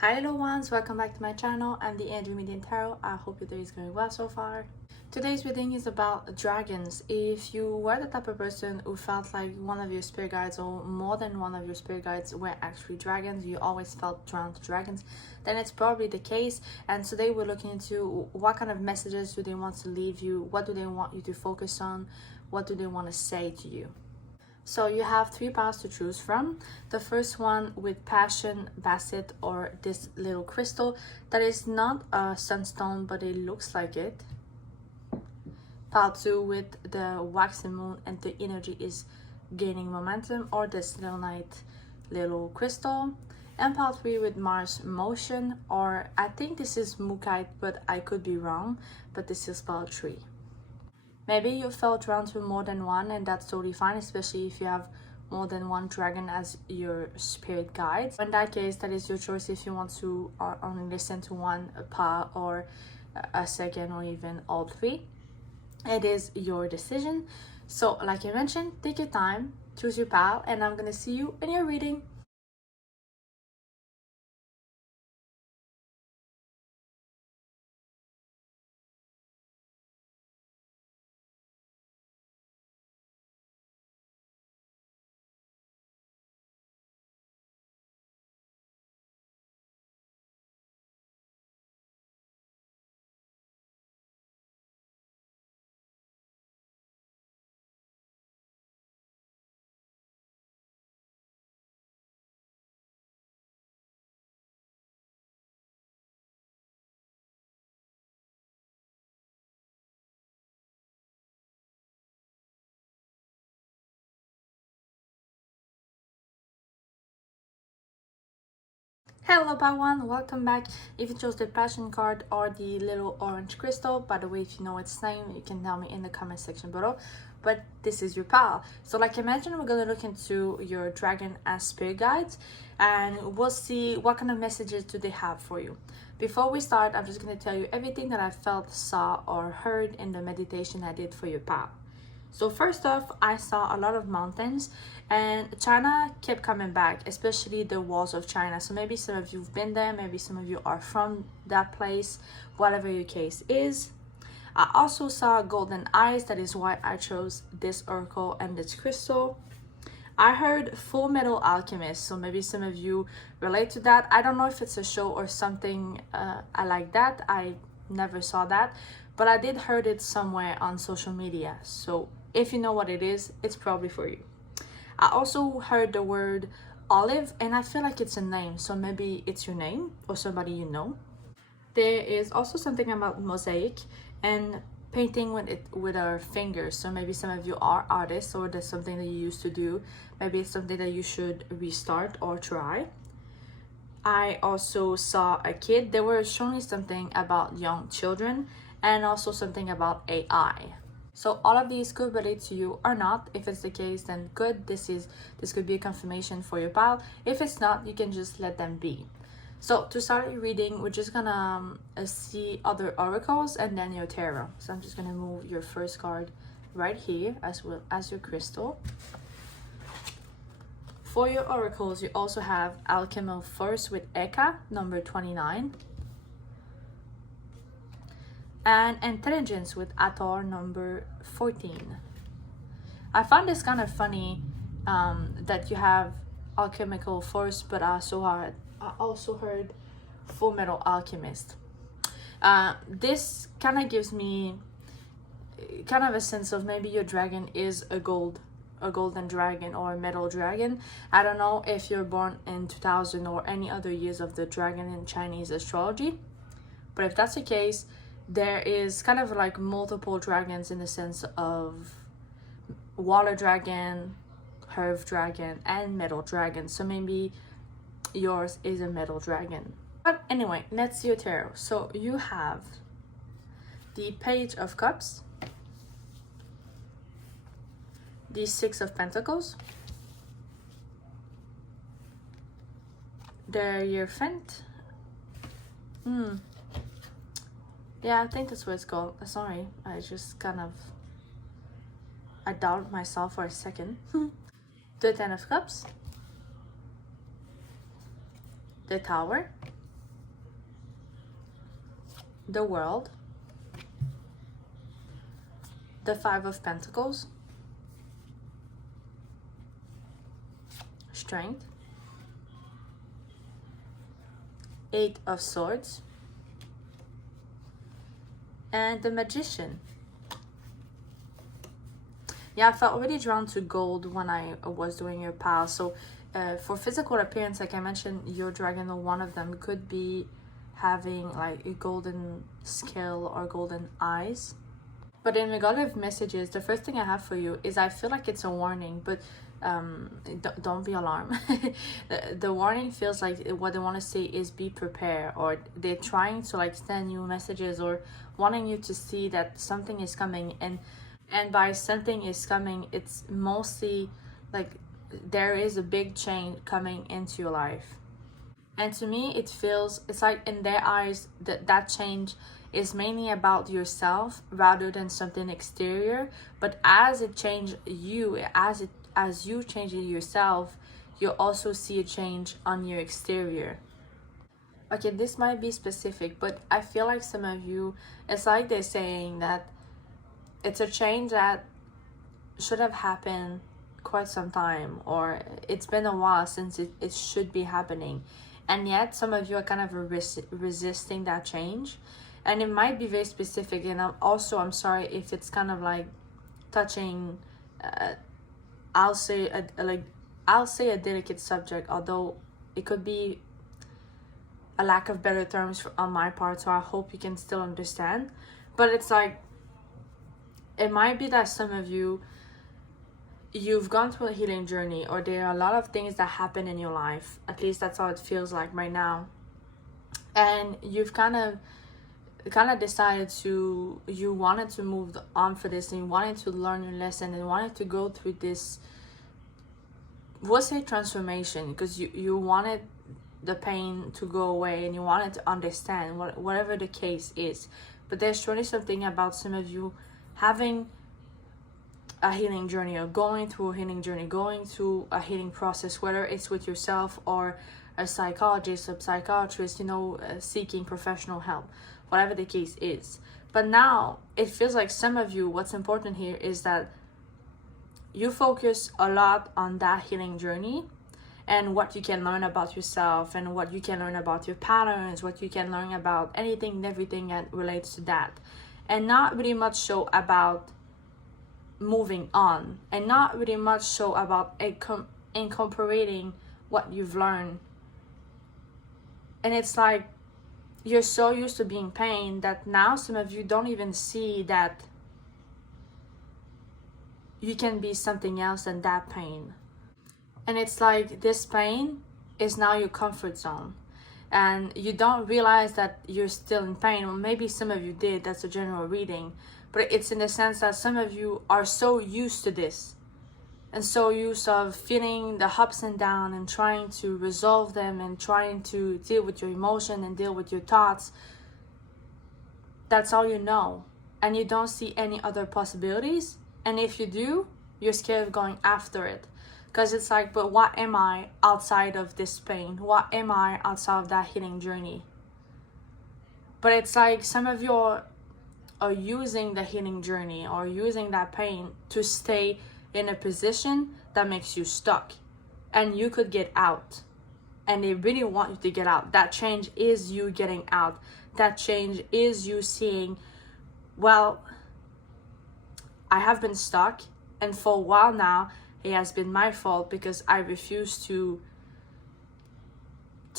Hi little ones, welcome back to my channel. I'm the Andrew Median Tarot. I hope your day is going well so far. Today's reading is about dragons. If you were the type of person who felt like one of your spirit guides or more than one of your spirit guides were actually dragons, you always felt drawn to dragons, then it's probably the case. And today we're looking into what kind of messages do they want to leave you, what do they want you to focus on, what do they want to say to you. So you have three paths to choose from. The first one with passion, basset, or this little crystal that is not a sunstone, but it looks like it. Pile 2 with the waxing moon and the energy is gaining momentum, or this little night little crystal. And pile 3 with Mars motion, or I think this is Mukite, but I could be wrong, but this is pile 3. Maybe you felt drawn to more than one, and that's totally fine, especially if you have more than one dragon as your spirit guide. In that case, that is your choice if you want to only listen to one pile or a second or even all three. It is your decision. So like I mentioned, take your time, choose your pile, and I'm gonna see you in your reading. Hello everyone, welcome back. If you chose the passion card or the little orange crystal, by the way, if you know its name, you can tell me in the comment section below. But this is your pal. So like I mentioned, we're gonna look into your dragon as spirit guides and we'll see what kind of messages do they have for you. Before we start, I'm just gonna tell you everything that I felt, saw, or heard in the meditation I did for your pal. So first off, I saw a lot of mountains and China kept coming back, especially the walls of China. So maybe some of you've been there, maybe some of you are from that place, whatever your case is. I also saw golden eyes, that is why I chose this oracle and this crystal. I heard Full Metal Alchemist, so maybe some of you relate to that. I don't know if it's a show or something I like that. I never saw that, but I did heard it somewhere on social media. So if you know what it is, it's probably for you. I also heard the word olive, and I feel like it's a name, so maybe it's your name or somebody you know. There is also something about mosaic and painting with our fingers, so maybe some of you are artists or that's something that you used to do. Maybe it's something that you should restart or try. I also saw a kid. They were showing something about young children and also something about AI. So all of these could relate to you or not. If it's the case, then good. This could be a confirmation for your pile. If it's not, you can just let them be. So to start your reading, we're just gonna see other oracles and then your tarot. So I'm just gonna move your first card right here as well as your crystal. For your oracles, you also have Alchemy First with Eka, number 29. And Intelligence with Ator, number 14. I found this kind of funny that you have Alchemical Force, but I also heard Full Metal Alchemist. This kind of gives me kind of a sense of maybe your dragon is a golden dragon or a metal dragon. I don't know if you're born in 2000 or any other years of the dragon in Chinese astrology, but if that's the case, there is kind of like multiple dragons in the sense of water dragon, earth dragon, and metal dragon. So maybe yours is a metal dragon. But anyway, let's see your tarot. So you have the Page of Cups, the Six of Pentacles, the Hierophant. Yeah, I think that's what it's called. Sorry, I just kind of I doubted myself for a second. The Ten of Cups, the Tower, the World, the Five of Pentacles, Strength, Eight of Swords, and the Magician. Yeah, I felt really drawn to gold when I was doing your pile. So for physical appearance, like I mentioned, your dragon, or one of them, could be having like a golden scale or golden eyes. But in regard of messages, the first thing I have for you is I feel like it's a warning, but don't be alarmed. The warning feels like what they want to say is be prepared, or they're trying to like send you messages or wanting you to see that something is coming. And by something is coming, it's mostly like there is a big change coming into your life. And to me, it's like in their eyes that change is mainly about yourself rather than something exterior. But as it changes you, as you change it yourself, you also see a change on your exterior. Okay, this might be specific, but I feel like some of you, it's like they're saying that it's a change that should have happened quite some time, or it's been a while since it should be happening. And yet some of you are kind of resisting that change. And it might be very specific. And I'm sorry if it's kind of like touching, I'll say a delicate subject, although it could be a lack of better terms on my part. So I hope you can still understand. But it's like, it might be that some of you, you've gone through a healing journey, or there are a lot of things that happen in your life. At least that's how it feels like right now. And you've kind of decided you wanted to move on for this, and you wanted to learn your lesson, and wanted to go through this, we'll say transformation, because you wanted the pain to go away, and you wanted to understand whatever the case is. But there's surely something about some of you having a healing journey, or going through a healing journey, going through a healing process, whether it's with yourself or a psychologist, a psychiatrist, seeking professional help, whatever the case is. But now it feels like some of you, what's important here is that you focus a lot on that healing journey and what you can learn about yourself, and what you can learn about your patterns, what you can learn about anything and everything that relates to that, and not really much so about moving on, and not really much so about incorporating what you've learned. And it's like you're so used to being pain that now some of you don't even see that you can be something else than that pain. And it's like this pain is now your comfort zone, and you don't realize that you're still in pain. Or maybe some of you did, that's a general reading. But it's in the sense that some of you are so used to this, and so used of feeling the ups and downs and trying to resolve them, and trying to deal with your emotion and deal with your thoughts. That's all you know, and you don't see any other possibilities. And if you do, you're scared of going after it, because it's like, but what am I outside of this pain? What am I outside of that healing journey? But it's like some of you are using the healing journey, or using that pain to stay in a position that makes you stuck, and you could get out, and they really want you to get out. That change is you getting out. That change is you seeing, well, I have been stuck, and for a while now it has been my fault, because I refuse to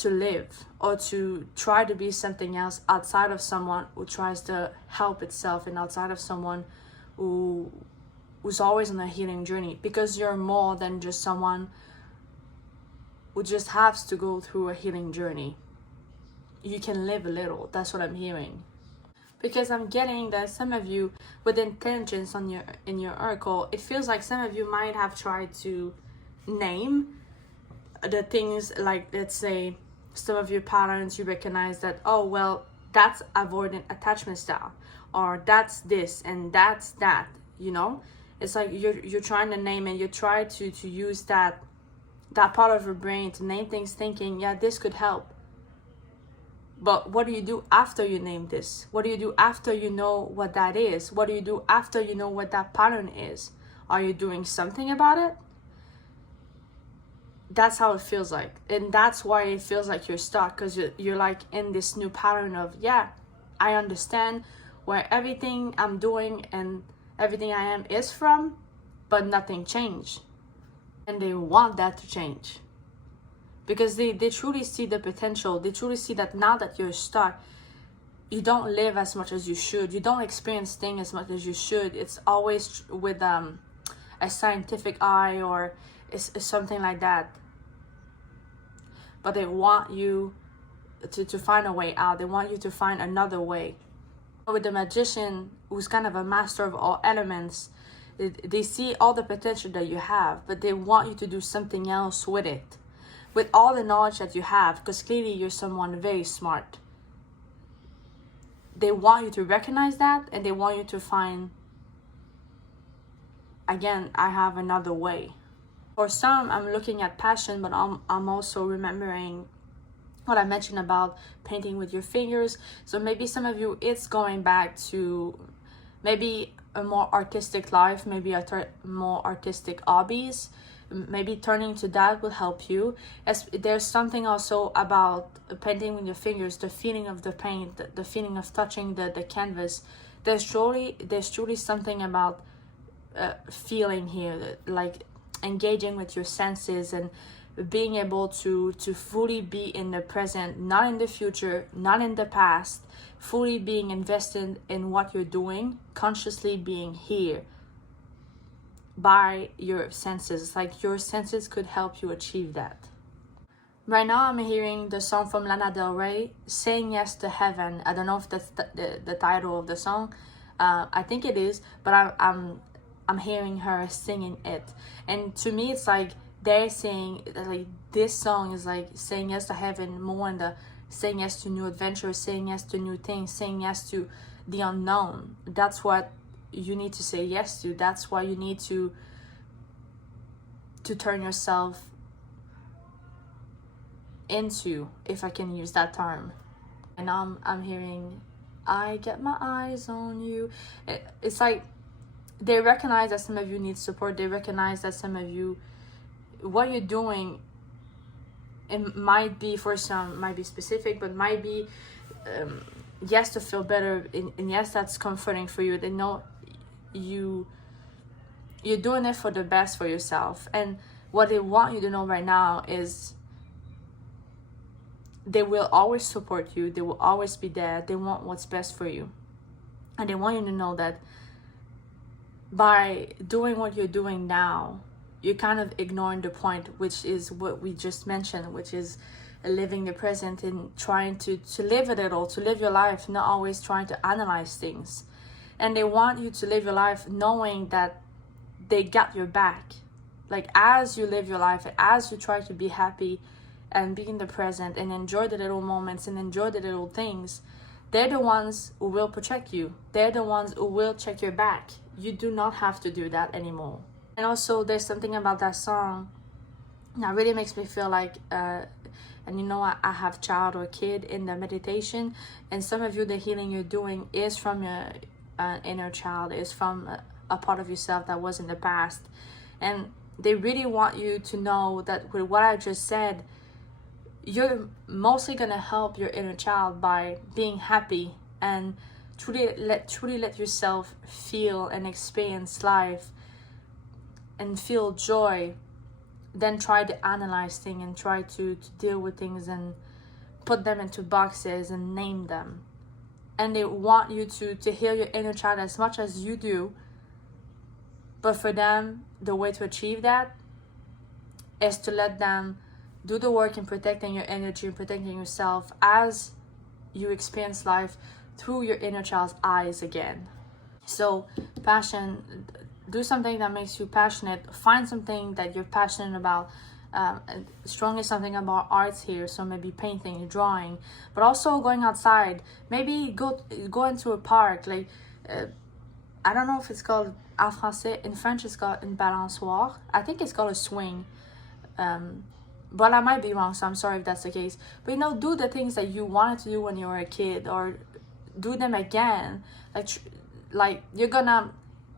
live, or to try to be something else outside of someone who tries to help itself, and outside of someone who's always on a healing journey, because you're more than just someone who just has to go through a healing journey. You can live a little. That's what I'm hearing. Because I'm getting that some of you, with intentions in your oracle, it feels like some of you might have tried to name the things, like, let's say, some of your patterns. You recognize that, oh, well, that's avoidant attachment style, or that's this and that's that. It's like you're trying to name it. You try to use that part of your brain to name things, thinking, yeah, this could help. But what do you do after you name this? What do you do after you know what that is? What do you do after you know what that pattern is? Are you doing something about it? That's how it feels like. And that's why it feels like you're stuck, because you're like in this new pattern of, yeah, I understand where everything I'm doing and everything I am is from, but nothing changed. And they want that to change, because they truly see the potential. They truly see that now that you're stuck, you don't live as much as you should. You don't experience things as much as you should. It's always with a scientific eye, or it's something like that. But they want you to find a way out. They want you to find another way. With the magician, who's kind of a master of all elements, they see all the potential that you have, but they want you to do something else with it, with all the knowledge that you have, because clearly you're someone very smart. They want you to recognize that, and they want you to find, again, I have another way. For some, I'm looking at passion, but I'm also remembering what I mentioned about painting with your fingers. So maybe some of you, it's going back to maybe a more artistic life, maybe more artistic hobbies. Maybe turning to that will help you. As there's something also about painting with your fingers, the feeling of the paint, the feeling of touching the canvas. There's truly something about feeling here, like engaging with your senses and being able to fully be in the present, not in the future, not in the past, fully being invested in what you're doing, consciously being here by your senses. Like your senses could help you achieve that. Right now I'm hearing the song from Lana Del Rey, Saying Yes to Heaven. I don't know if that's the title of the song. I think it is, but I'm hearing her singing it. And to me it's like they're saying, like, this song is like saying yes to heaven, more in the saying yes to new adventures, saying yes to new things, saying yes to the unknown. That's what you need to say yes to. That's why you need to turn yourself into, if I can use that term. And I'm hearing, I get my eyes on you. It's like they recognize that some of you need support. They recognize that some of you, what you're doing, it might be, for some might be specific, but might be yes, to feel better, and yes, that's comforting for you. They know you're doing it for the best for yourself. And what they want you to know right now is they will always support you. They will always be there. They want what's best for you, and they want you to know that by doing what you're doing now, you're kind of ignoring the point, which is what we just mentioned, which is living the present and trying to live it all, to live your life, not always trying to analyze things. And they want you to live your life knowing that they got your back. Like, as you live your life, as you try to be happy and be in the present and enjoy the little moments and enjoy the little things, they're the ones who will protect you. They're the ones who will check your back. You do not have to do that anymore. And also, there's something about that song that really makes me feel like, and you know, I have child or kid in the meditation, and some of you, the healing you're doing is from your inner child, is from a part of yourself that was in the past. And they really want you to know that with what I just said, you're mostly going to help your inner child by being happy and truly let yourself feel and experience life and feel joy, then try to analyze things and try to deal with things and put them into boxes and name them. And they want you to heal your inner child as much as you do. But for them, the way to achieve that is to let them do the work in protecting your energy and protecting yourself as you experience life through your inner child's eyes again. So passion, do something that makes you passionate. Find something that you're passionate about. Strongly something about arts here, so maybe painting, drawing, but also going outside. Maybe go into a park. Like I don't know if it's called en français. In French, it's called une balançoire. I think it's called a swing. but I might be wrong, so I'm sorry if that's the case. But you know, do the things that you wanted to do when you were a kid, or do them again. Like you're gonna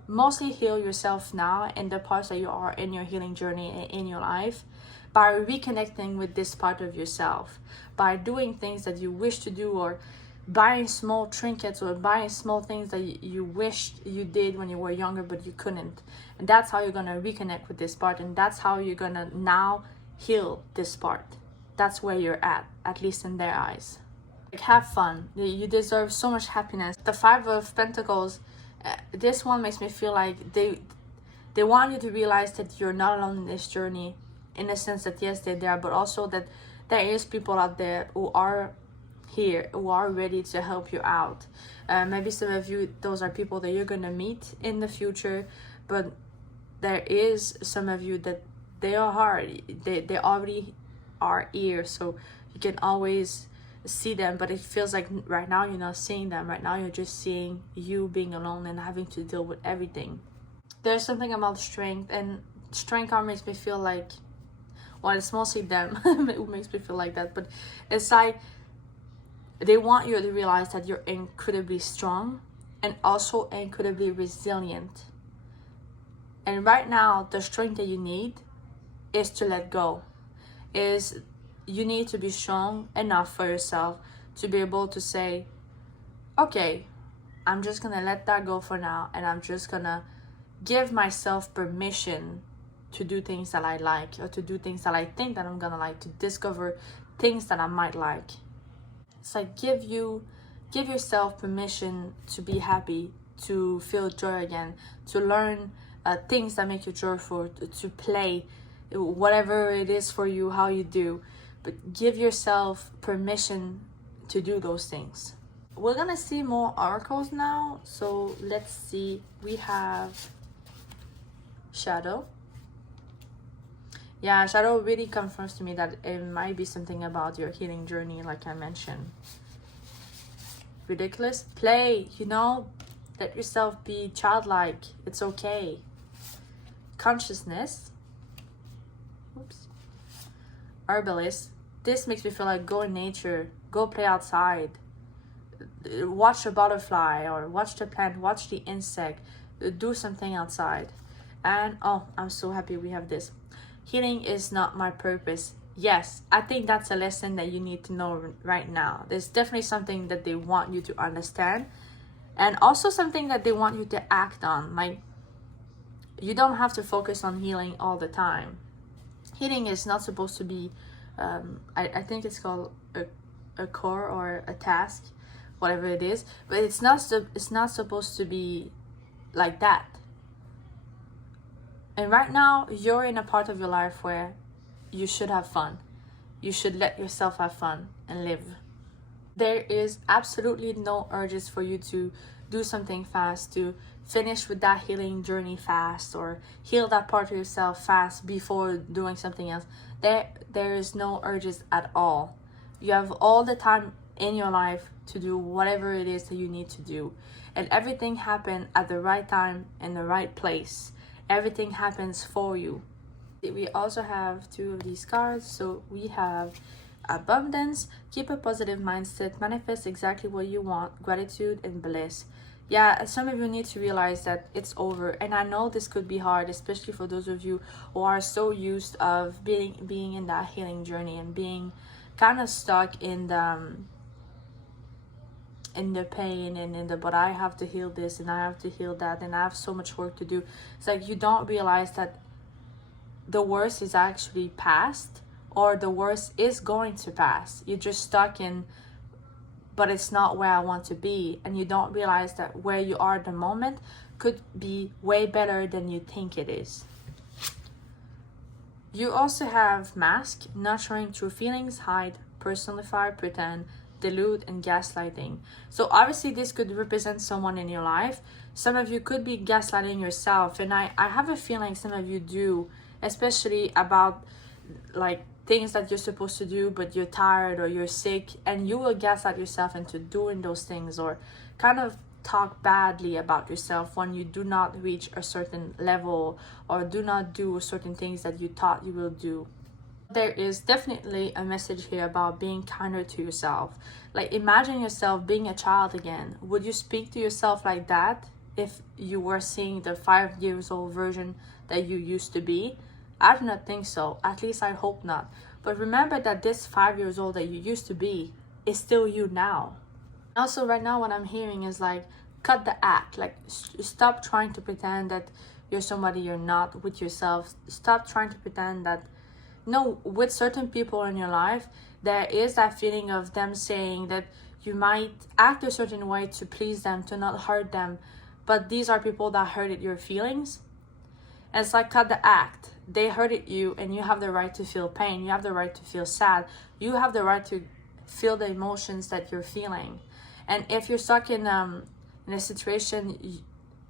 mostly heal yourself now in the parts that you are in your healing journey and in your life, by reconnecting with this part of yourself, by doing things that you wish to do, or buying small trinkets, or buying small things that you wished you did when you were younger but you couldn't. And that's how you're gonna reconnect with this part, and that's how you're gonna now heal this part. That's where you're at least in their eyes. Like, have fun. You deserve so much happiness. The Five of Pentacles, this one makes me feel like they want you to realize that you're not alone in this journey, in the sense that yes, they're there, but also that there is people out there who are here, who are ready to help you out. Maybe some of you, those are people that you're gonna meet in the future, but there is some of you that they are hard. They already are here, so you can always see them, but it feels like right now you're not seeing them. Right now you're just seeing you being alone and having to deal with everything. There's something about strength, and strength card makes me feel like, well, it's mostly them who makes me feel like that, but it's like they want you to realize that you're incredibly strong and also incredibly resilient. And right now, the strength that you need is to let go. Is you need to be strong enough for yourself to be able to say, okay, I'm just gonna let that go for now, and I'm just gonna give myself permission to do things that I like, or to do things that I think that I'm gonna like, to discover things that I might like. It's like give yourself permission to be happy, to feel joy again, to learn things that make you joyful, to play whatever it is for you, how you do, but give yourself permission to do those things. We're gonna see more oracles now, so let's see. We have Shadow. Yeah, Shadow really confirms to me that it might be something about your healing journey, like I mentioned. Ridiculous. Play, you know, let yourself be childlike. It's okay. Consciousness. Oops. Herbalist. This makes me feel like go in nature, go play outside, watch a butterfly, or watch the plant, watch the insect, do something outside. And oh, I'm so happy we have this. Healing is not my purpose. Yes, I think that's a lesson that you need to know right now. There's definitely something that they want you to understand, and also something that they want you to act on. Like, you don't have to focus on healing all the time. Healing is not supposed to be I think it's called a core or a task, whatever it is, but it's not supposed to be like that. And right now you're in a part of your life where you should have fun. You should let yourself have fun and live. There is absolutely no urges for you to do something fast, to finish with that healing journey fast, or heal that part of yourself fast before doing something else. There is no urges at all. You have all the time in your life to do whatever it is that you need to do, and everything happens at the right time in the right place. Everything happens for you. We also have two of these cards. So we have abundance, keep a positive mindset, manifest exactly what you want, gratitude and bliss. Yeah, some of you need to realize that it's over, and I know this could be hard, especially for those of you who are so used of being in that healing journey and being kind of stuck in the pain and in the, but I have to heal this and I have to heal that and I have so much work to do. It's like you don't realize that the worst is actually past, or the worst is going to pass. You're just stuck in, but it's not where I want to be, and you don't realize that where you are at the moment could be way better than you think it is. You also have mask, not showing true feelings, hide, personify, pretend, delude, and gaslighting. So obviously this could represent someone in your life. Some of you could be gaslighting yourself, and I have a feeling some of you do, especially about like things that you're supposed to do but you're tired or you're sick, and you will gaslight yourself into doing those things, or kind of talk badly about yourself when you do not reach a certain level or do not do certain things that you thought you will do. There is definitely a message here about being kinder to yourself. Like, imagine yourself being a child again. Would you speak to yourself like that if you were seeing the 5 years old version that you used to be? I do not think so. At least I hope not. But remember that this 5 years old that you used to be is still you now. Also, right now what I'm hearing is like, cut the act. Like, stop trying to pretend that you're somebody you're not with yourself. Stop trying to pretend that, no, with certain people in your life, there is that feeling of them saying that you might act a certain way to please them, to not hurt them. But these are people that hurted your feelings. And it's like, cut the act. They hurted you, and you have the right to feel pain. You have the right to feel sad. You have the right to feel the emotions that you're feeling. And if you're stuck in a situation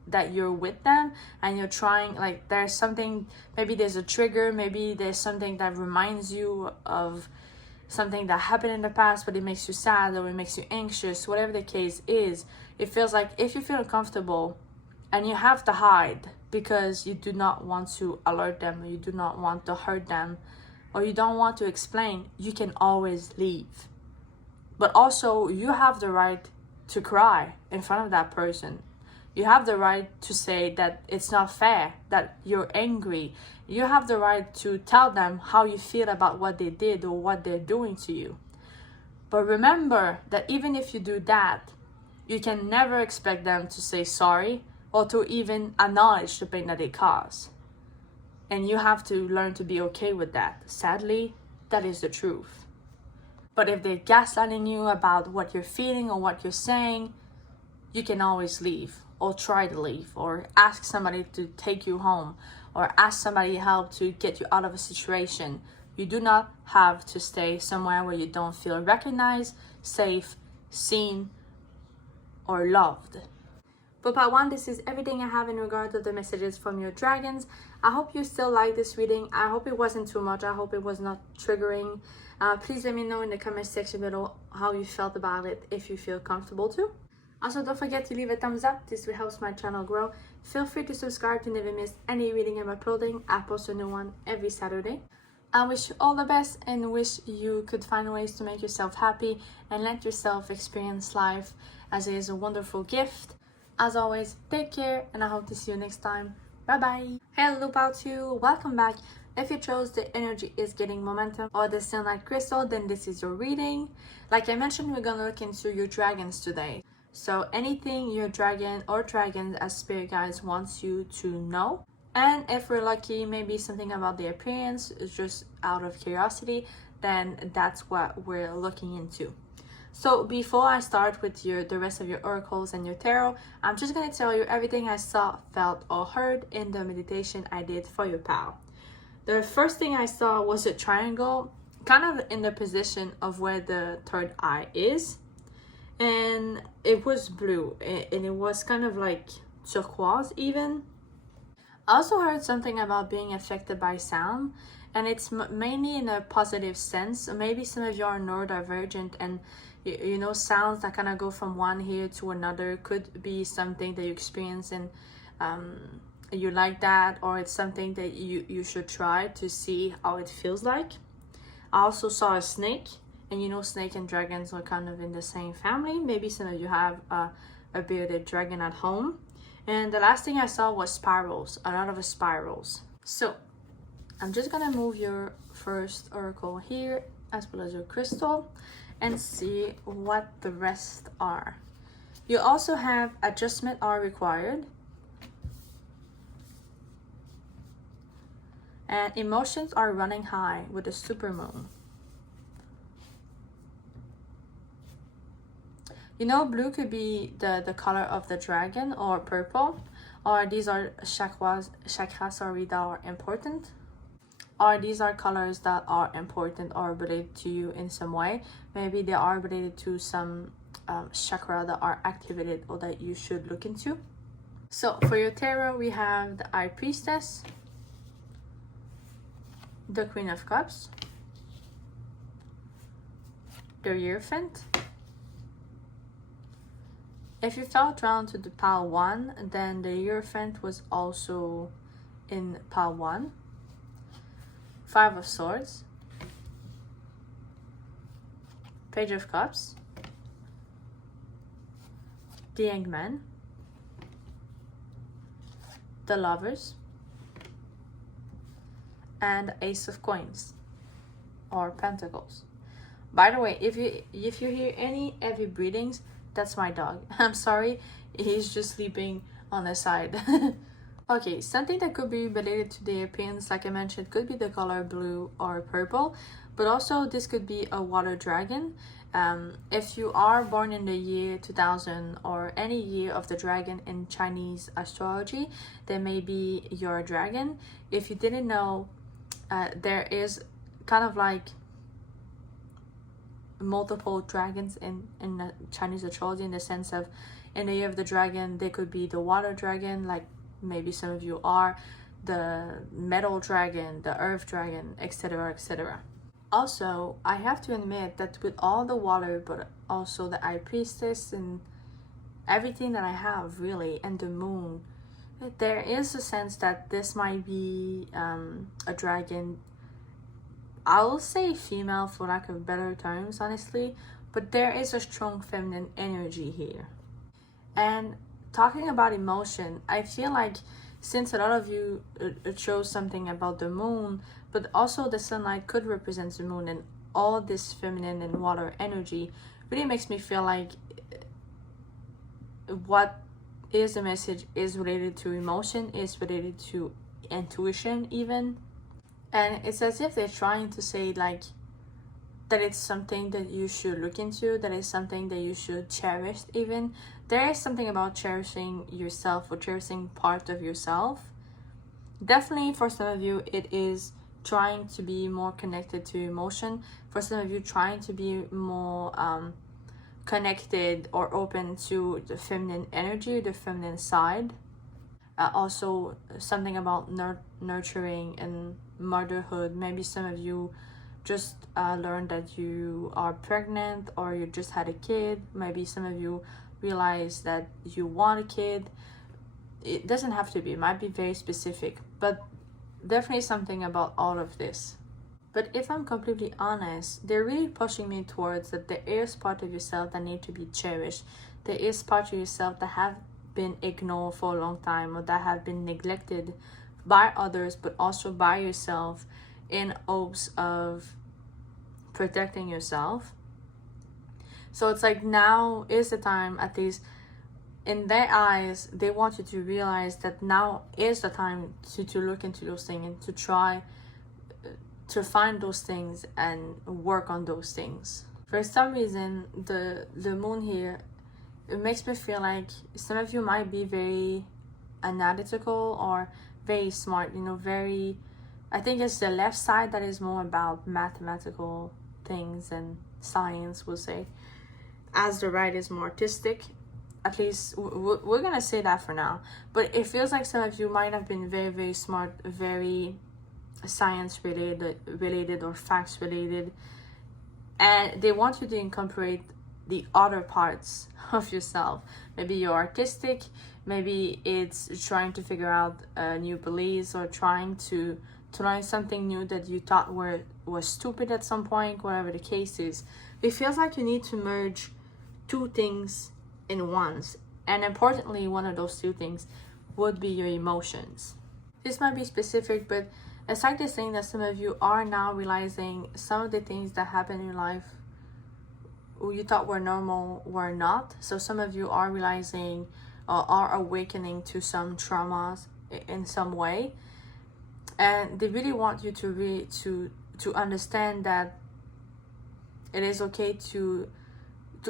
that you're with them and you're trying, like, there's something, maybe there's a trigger, maybe there's something that reminds you of something that happened in the past, but it makes you sad or it makes you anxious, whatever the case is, it feels like if you feel uncomfortable and you have to hide because you do not want to alert them, or you do not want to hurt them, or you don't want to explain, you can always leave. But also, you have the right to cry in front of that person. You have the right to say that it's not fair, that you're angry. You have the right to tell them how you feel about what they did or what they're doing to you. But remember that even if you do that, you can never expect them to say sorry or to even acknowledge the pain that they cause. And you have to learn to be okay with that. Sadly, that is the truth. But if they're gaslighting you about what you're feeling or what you're saying, you can always leave, or try to leave, or ask somebody to take you home, or ask somebody help to get you out of a situation. You do not have to stay somewhere where you don't feel recognized, safe, seen, or loved. But part one, this is everything I have in regard to the messages from your dragons. I hope you still like this reading. I hope it wasn't too much. I hope it was not triggering. Please let me know in the comment section below how you felt about it, if you feel comfortable to. Also, don't forget to leave a thumbs up. This will help my channel grow. Feel free to subscribe to never miss any reading I'm uploading. I post a new one every Saturday. I wish you all the best and wish you could find ways to make yourself happy and let yourself experience life as it is a wonderful gift. As always, take care, and I hope to see you next time. Bye bye. Hello, about you. Welcome back. If you chose the energy is getting momentum or the sunlight crystal, then this is your reading. Like I mentioned, we're gonna look into your dragons today. So anything your dragon or dragons as spirit guides wants you to know. And if we're lucky, maybe something about the appearance is just out of curiosity, then that's what we're looking into. So before I start with the rest of your oracles and your tarot, I'm just going to tell you everything I saw, felt, or heard in the meditation I did for your pal. The first thing I saw was a triangle, kind of in the position of where the third eye is. And it was blue, and it was kind of like turquoise even. I also heard something about being affected by sound, and it's mainly in a positive sense. Maybe some of you are neurodivergent, and you know, sounds that kind of go from one ear to another could be something that you experience, and you like that, or it's something that you should try to see how it feels like. I also saw a snake, and you know, snake and dragons are kind of in the same family. Maybe some of you have a bearded dragon at home. And the last thing I saw was spirals, a lot of spirals. So I'm just gonna move your first oracle here as well as your crystal and see what the rest are. You also have adjustment are required, and emotions are running high with the supermoon. You know, blue could be the color of the dragon, or purple, or these are chakras that are important, or these are colors that are important or related to you in some way. Maybe they are related to some chakra that are activated or that you should look into. So for your tarot, we have the High Priestess, the Queen of Cups, the Hierophant. If you fell drawn to the pile 1, then the Hierophant was also in pile 1. 5 of Swords, Page of Cups, the Hangman, the Lovers, and Ace of Coins or Pentacles. By the way, if you hear any heavy breathings, that's my dog. I'm sorry, he's just sleeping on the side. Okay, something that could be related to the appearance, like I mentioned, could be the color blue or purple, but also this could be a water dragon. If you are born in the year 2000 or any year of the dragon in Chinese astrology, then maybe you're a dragon. If you didn't know, there is kind of like multiple dragons in the Chinese astrology, in the sense of in the year of the dragon, there could be the water dragon, like maybe some of you are, the metal dragon, the earth dragon, etc., etc. Also, I have to admit that with all the water, but also the High Priestess and everything that I have really, and the moon, there is a sense that this might be a dragon. I'll say female for lack of better terms, honestly, but there is a strong feminine energy here. And talking about emotion, I feel like since a lot of you chose something about the moon, but also the sunlight could represent the moon, and all this feminine and water energy really makes me feel like what is the message is related to emotion, is related to intuition even. And it's as if they're trying to say like that it's something that you should look into, that is something that you should cherish even. There is something about cherishing yourself or cherishing part of yourself. Definitely for some of you, it is trying to be more connected to emotion. For some of you, trying to be more connected or open to the feminine energy, the feminine side. Also something about nurturing and motherhood. Maybe some of you just learned that you are pregnant, or you just had a kid. Maybe some of you realize that you want a kid. It doesn't have to be, it might be very specific, but definitely something about all of this. But if I'm completely honest, they're really pushing me towards that there is part of yourself that need to be cherished. There is part of yourself that have been ignored for a long time, or that have been neglected by others, but also by yourself, in hopes of protecting yourself. So it's like now is the time, at least in their eyes, they want you to realize that now is the time to look into those things and to try to find those things and work on those things. For some reason, the moon here, it makes me feel like some of you might be very analytical or very smart, very, I think it's the left side that is more about mathematical things and science, we'll say, as the right is more artistic. At least we're gonna say that for now. But it feels like some of you might have been very, very smart, very science related or facts related, and they want you to incorporate the other parts of yourself. Maybe you're artistic, maybe it's trying to figure out new beliefs, or trying to learn something new that you thought was stupid at some point, whatever the case is. It feels like you need to merge two things in once, and importantly, one of those two things would be your emotions. This might be specific, but it's like this thing that some of you are now realizing some of the things that happen in your life who you thought were normal were not. So some of you are realizing are awakening to some traumas in some way, and they really want you to understand that it is okay to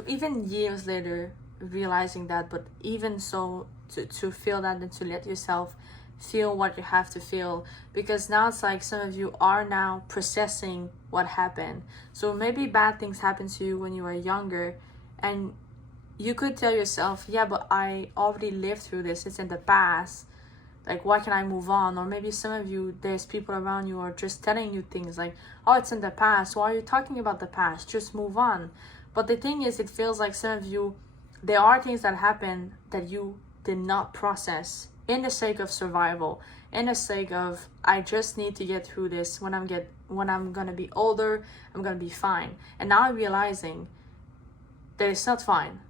even years later realizing that, but even so to feel that and to let yourself feel what you have to feel, because now it's like some of you are now processing what happened. So maybe bad things happened to you when you were younger, and you could tell yourself, yeah, but I already lived through this, it's in the past, like why can I move on? Or maybe some of you, there's people around you are just telling you things like, oh, it's in the past, why are you talking about the past, just move on. But the thing is, it feels like some of you, there are things that happen that you did not process in the sake of survival, in the sake of I just need to get through this. When I'm gonna be older, I'm gonna be fine. And now I'm realizing that it's not fine.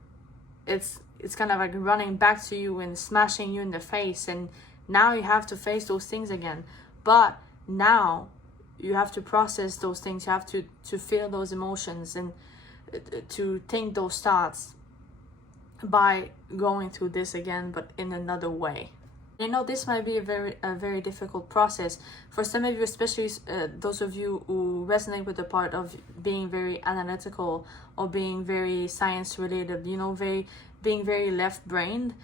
It's kind of like running back to you and smashing you in the face, and now you have to face those things again. But now you have to process those things. You have to feel those emotions and to think those thoughts by going through this again, but in another way. You know, this might be a very difficult process for some of you, especially those of you who resonate with the part of being very analytical or being very science related, you know, being very left brained.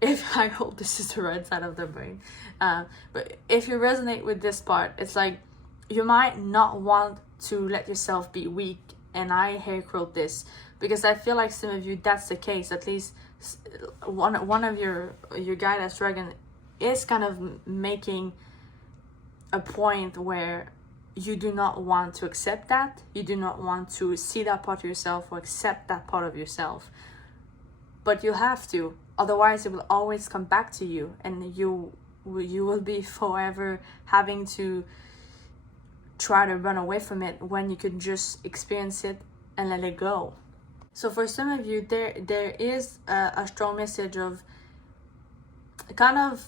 If I hope this is the right side of the brain, but if you resonate with this part, it's like you might not want to let yourself be weak. And I hair quote this because I feel like some of you, that's the case. At least one of your guidance dragon is kind of making a point where you do not want to accept that. You do not want to see that part of yourself or accept that part of yourself. But you have to. Otherwise, it will always come back to you, and you will be forever having to try to run away from it when you could just experience it and let it go. So for some of you, there is a strong message of kind of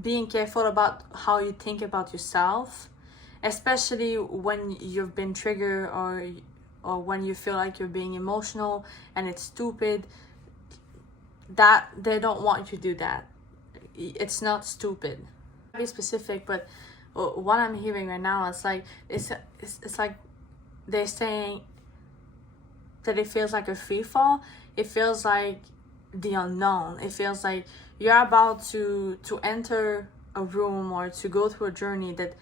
being careful about how you think about yourself, especially when you've been triggered or when you feel like you're being emotional and it's stupid. That they don't want you to do that. It's not stupid. Be specific, but what I'm hearing right now, it's like it's like they're saying that it feels like a free fall. It feels like the unknown. It feels like you're about to enter a room or to go through a journey that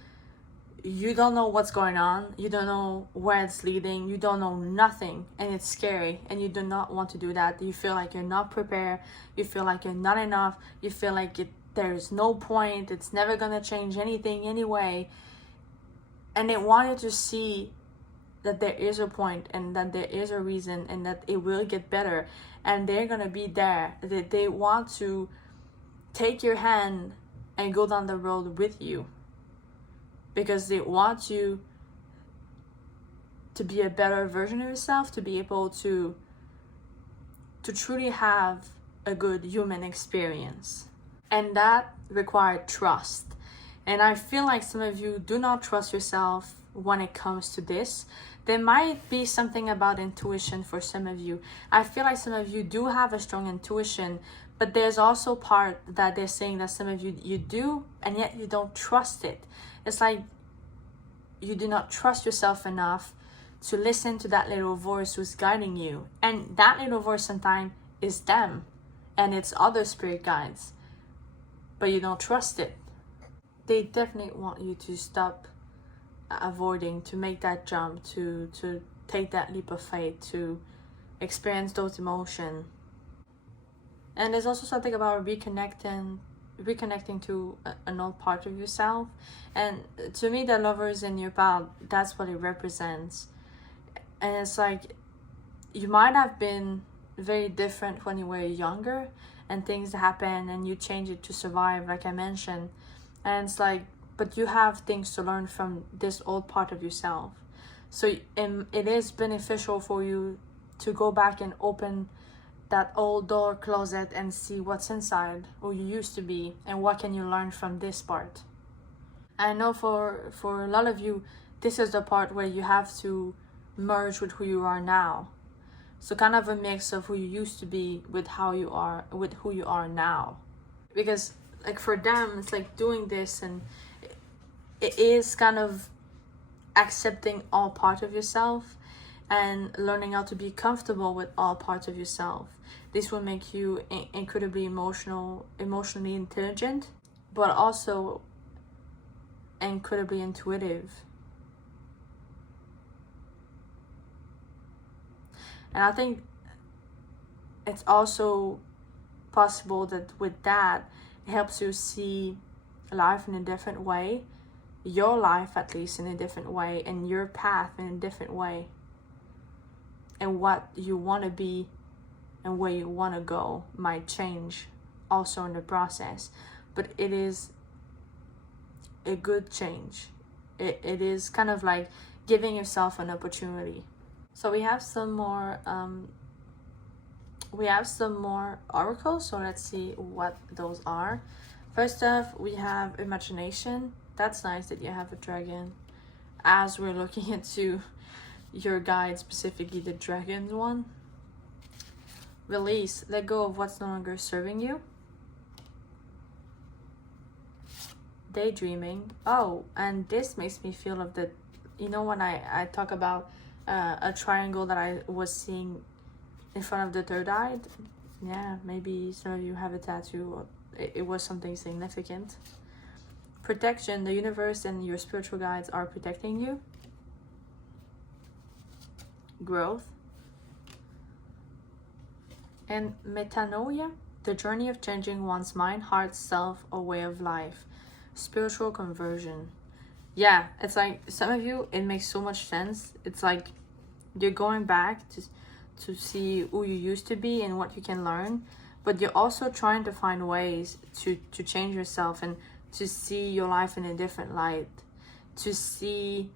you don't know what's going on. You don't know where it's leading. You don't know nothing, and it's scary, and you do not want to do that. You feel like you're not prepared. You feel like you're not enough. You feel like there's no point. It's never gonna change anything anyway. And they want you to see that there is a point and that there is a reason and that it will get better, and they're gonna be there. They want to take your hand and go down the road with you, because they want you to be a better version of yourself, to be able to truly have a good human experience. And that required trust. And I feel like some of you do not trust yourself when it comes to this. There might be something about intuition for some of you. I feel like some of you do have a strong intuition, but there's also part that they're saying that some of you do, and yet you don't trust it. It's like you do not trust yourself enough to listen to that little voice who's guiding you. And that little voice sometimes is them, and it's other spirit guides, but you don't trust it. They definitely want you to stop avoiding, to make that jump, to take that leap of faith, to experience those emotions. And there's also something about reconnecting to an old part of yourself. And to me, the Lovers in your pile, that's what it represents. And it's like you might have been very different when you were younger, and things happen and you change it to survive, like I mentioned. And it's like, but you have things to learn from this old part of yourself. So it is beneficial for you to go back and open that old door closet and see what's inside, who you used to be, and what can you learn from this part. I know for a lot of you, this is the part where you have to merge with who you are now. So kind of a mix of who you used to be with who you are now. Because like for them, it's like doing this, and it is kind of accepting all parts of yourself and learning how to be comfortable with all parts of yourself. This will make you incredibly emotionally intelligent, but also incredibly intuitive. And I think it's also possible that with that, it helps you see life in a different way, your life at least in a different way, and your path in a different way, and what you want to be and where you want to go might change also in the process, but it is a good change. It is kind of like giving yourself an opportunity. So we have some more oracles, so let's see what those are. First off, we have imagination. That's nice that you have a dragon. As we're looking into your guide, specifically the dragon one. Release, let go of what's no longer serving you. Daydreaming. Oh, and this makes me feel of the, you know, when I talk about a triangle that I was seeing in front of the third eye. Yeah, maybe some of you have a tattoo, or it was something significant. Protection, the universe and your spiritual guides are protecting you. Growth. And metanoia, the journey of changing one's mind, heart, self, or way of life. Spiritual conversion. Yeah, it's like some of you, it makes so much sense. It's like you're going back to see who you used to be and what you can learn, but you're also trying to find ways to change yourself and to see your life in a different light, to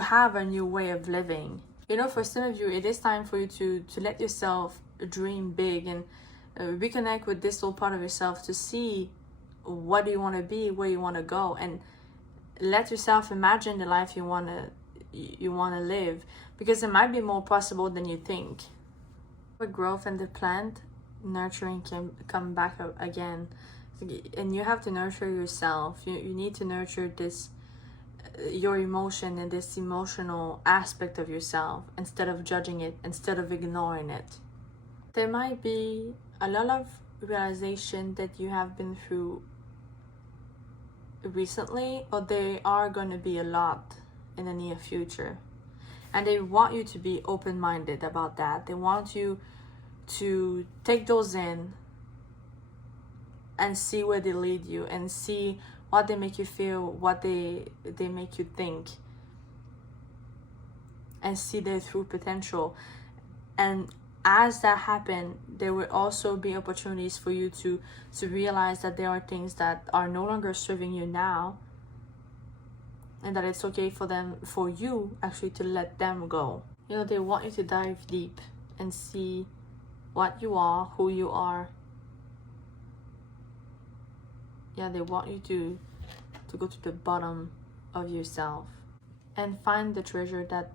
have a new way of living. You know, for some of you, it is time for you to let yourself dream big and reconnect with this little part of yourself to see what do you want to be, where you want to go, and let yourself imagine the life you want to live, because it might be more possible than you think. With growth and the plant, nurturing can come back again, and you have to nurture yourself. You need to nurture this your emotion and this emotional aspect of yourself instead of judging it, instead of ignoring it. There might be a lot of realization that you have been through recently, or they are going to be a lot in the near future, and they want you to be open-minded about that. They want you to take those in and see where they lead you, and see what they make you feel, what they make you think, and see their true potential. And as that happens, there will also be opportunities for you to realize that there are things that are no longer serving you now, and that it's okay for you actually to let them go. You know, they want you to dive deep and see what you are, who you are. Yeah, they want you to go to the bottom of yourself and find the treasure that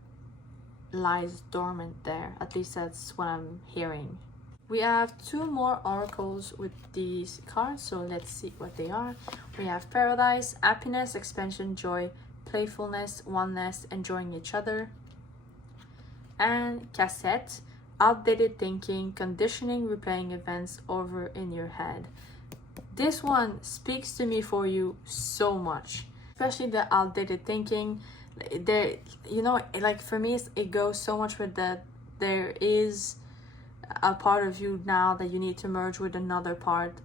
lies dormant there. At least that's what I'm hearing. We have two more oracles with these cards, so let's see what they are. We have paradise, happiness, expansion, joy, playfulness, oneness, enjoying each other. And cassette, outdated thinking, conditioning, replaying events over in your head. This one speaks to me for you so much, especially the outdated thinking. There, you know, like for me, it goes so much with that there is a part of you now that you need to merge with another part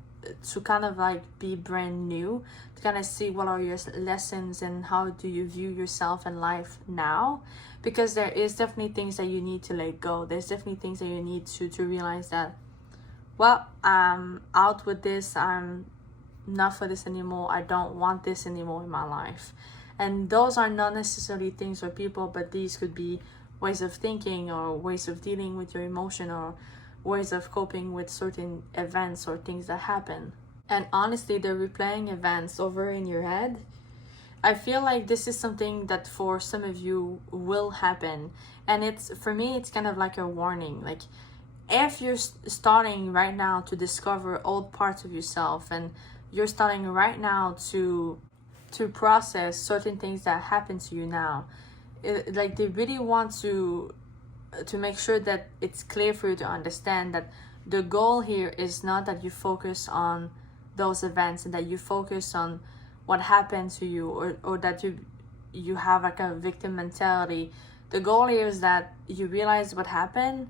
to kind of like be brand new, to kind of see what are your lessons and how do you view yourself and life now, because there is definitely things that you need to let go. There's definitely things that you need to realize that, well, I'm out with this, I'm not for this anymore, I don't want this anymore in my life. And those are not necessarily things or people, but these could be ways of thinking or ways of dealing with your emotion or ways of coping with certain events or things that happen. And honestly, the replaying events over in your head, I feel like this is something that for some of you will happen. And it's, for me, it's kind of like a warning. Like, if you're starting right now to discover old parts of yourself, and you're starting right now to process certain things that happen to you now, like they really want to make sure that it's clear for you to understand that the goal here is not that you focus on those events and that you focus on what happened to you, or that you have like a victim mentality. The goal here is that you realize what happened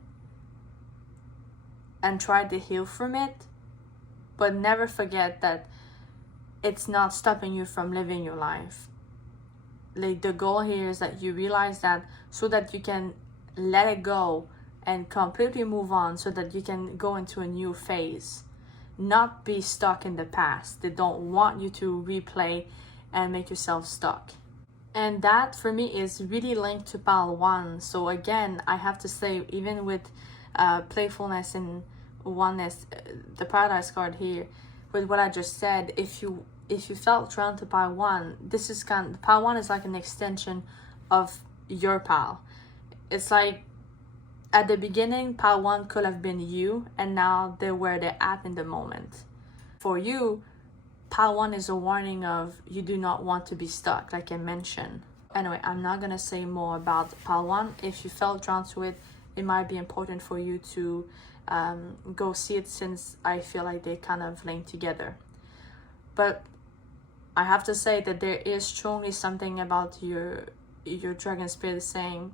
and try to heal from it, but never forget that it's not stopping you from living your life. Like, the goal here is that you realize that, so that you can let it go and completely move on, so that you can go into a new phase. not be stuck in the past. They don't want you to replay and make yourself stuck. And that for me is really linked to pile 1. So again, I have to say, even with playfulness and oneness, the paradise card here, with what I just said, if you felt drawn to pile 1, this is pile 1 is like an extension of your pile. It's like at the beginning, pile 1 could have been you, and now they're where they're at in the moment. For you, pile 1 is a warning of you do not want to be stuck, like I mentioned. Anyway, I'm not gonna say more about pile 1. If you felt drawn to it, it might be important for you to go see it, since I feel like they kind of link together. But I have to say that there is strongly something about your dragon spirit saying,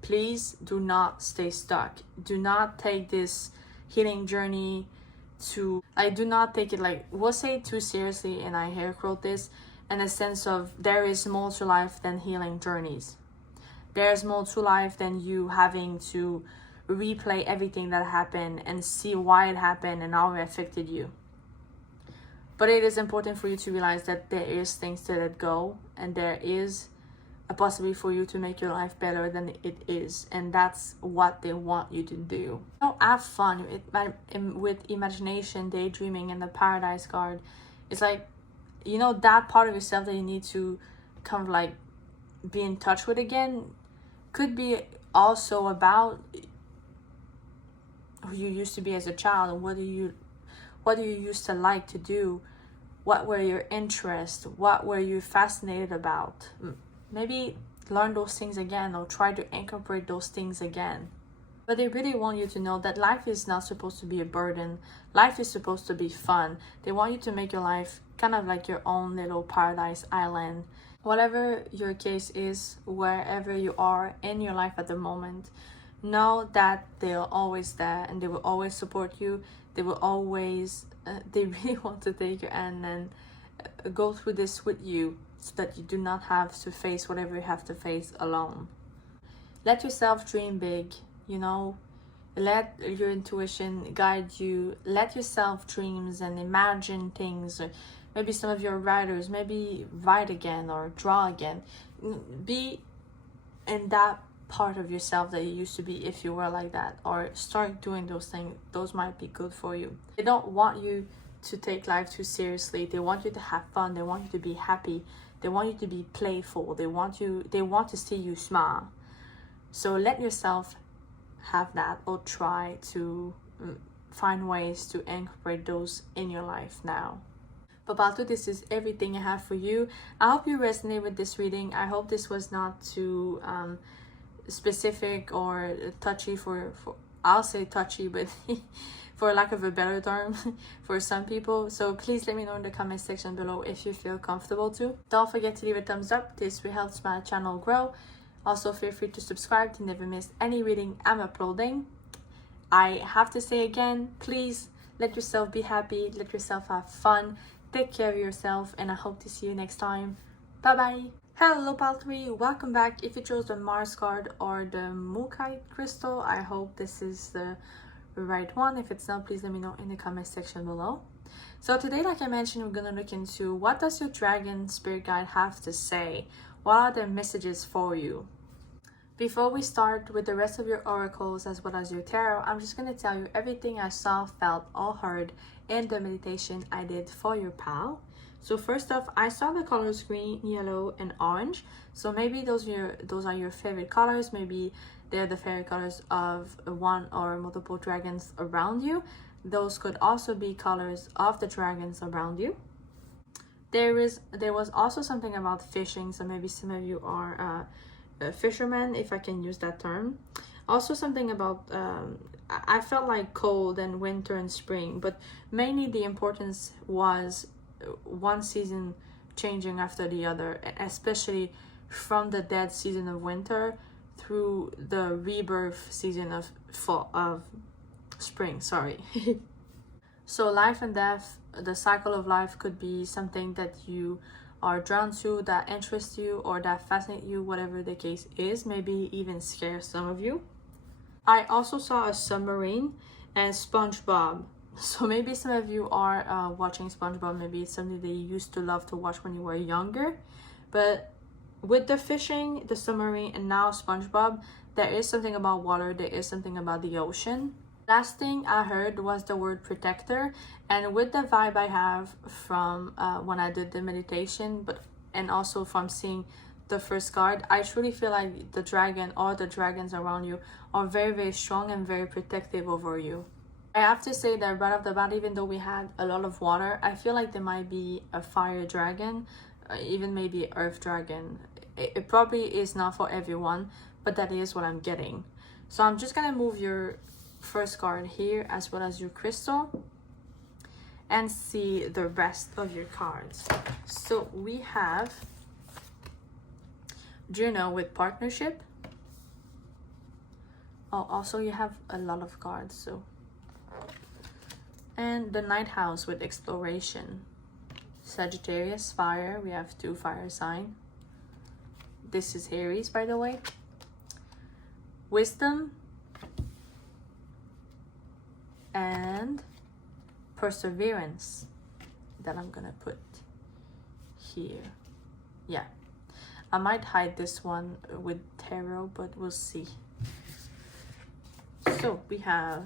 please do not stay stuck. Do not take this healing journey do not take it, like, we'll say it too seriously, and I hair quote this, in a sense of there is more to life than healing journeys. There's more to life than you having to replay everything that happened and see why it happened and how it affected you. But it is important for you to realize that there is things to let go, and there is a possibility for you to make your life better than it is, and that's what they want you to do. Have fun with imagination, daydreaming, and the paradise card. It's like, that part of yourself that you need to kind of like be in touch with again could be also about who you used to be as a child, and what do you used to like to do, what were your interests, what were you fascinated about. Maybe learn those things again, or try to incorporate those things again. But they really want you to know that life is not supposed to be a burden. Life is supposed to be fun. They want you to make your life kind of like your own little paradise island. Whatever your case is, wherever you are in your life at the moment, know that they're always there, and they will always support you. They will always, they really want to take your hand and go through this with you, so that you do not have to face whatever you have to face alone. Let yourself dream big, let your intuition guide you. Let yourself dreams and imagine things. Or maybe some of your writers, maybe write again or draw again. Be in that part of yourself that you used to be, if you were like that, or start doing those things. Those might be good for you. They don't want you to take life too seriously. They want you to have fun. They want you to be happy. They want you to be playful. They want to see you smile. So let yourself have that, or try to find ways to incorporate those in your life now. Papato, this is everything I have for you. I hope you resonate with this reading. I hope this was not too specific or touchy for I'll say touchy, but for lack of a better term, for some people. So please let me know in the comment section below if you feel comfortable to. Don't forget to leave a thumbs up. This will help my channel grow. Also, feel free to subscribe to never miss any reading I'm uploading. I have to say again, please let yourself be happy. Let yourself have fun. Take care of yourself, and I hope to see you next time. Bye bye. Hello pile 3, welcome back. If you chose the Mars card or the Mookaite crystal, I hope this is the right one. If it's not, please let me know in the comment section below. So today, like I mentioned, we're gonna look into what does your dragon spirit guide have to say. What are their messages for you? Before we start with the rest of your oracles as well as your tarot, I'm just gonna tell you everything I saw, felt, or heard in the meditation I did for your pal. So first off, I saw the colors green, yellow, and orange. So maybe those are your favorite colors. Maybe they're the favorite colors of one or multiple dragons around you. Those could also be colors of the dragons around you. There was also something about fishing. So maybe some of you are fishermen, if I can use that term. Also something about I felt like cold and winter and spring, but mainly the importance was one season changing after the other, especially from the dead season of winter through the rebirth season of spring. So life and death, the cycle of life, could be something that you are drawn to, that interests you, or that fascinates you, whatever the case is. Maybe even scares some of you. I also saw a submarine and SpongeBob. So maybe some of you are watching SpongeBob. Maybe it's something that you used to love to watch when you were younger. But with the fishing, the submarine, and now SpongeBob, there is something about water. There is something about the ocean. Last thing I heard was the word protector. And with the vibe I have from when I did the meditation, and also from seeing the first card, I truly feel like the dragon or the dragons around you are very, very strong and very protective over you. I have to say that right off the bat, even though we had a lot of water, I feel like there might be a fire dragon, even maybe earth dragon. It probably is not for everyone, but that is what I'm getting. So I'm just gonna move your first card here as well as your crystal and see the rest of your cards. So we have Juno with partnership. Oh, also you have a lot of cards, so. And the Night House with exploration. Sagittarius, fire. We have 2 fire sign. This is Aries, by the way. Wisdom. And perseverance. That I'm gonna put here. Yeah. I might hide this one with tarot, but we'll see. So we have